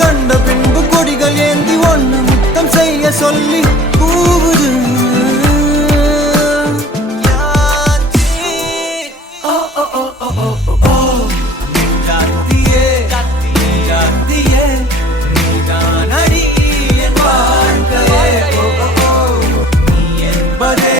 கண்ட பின்பு கொடிகள் ஏந்தி ஒண்ணு முத்தம் செய்ய சொல்லி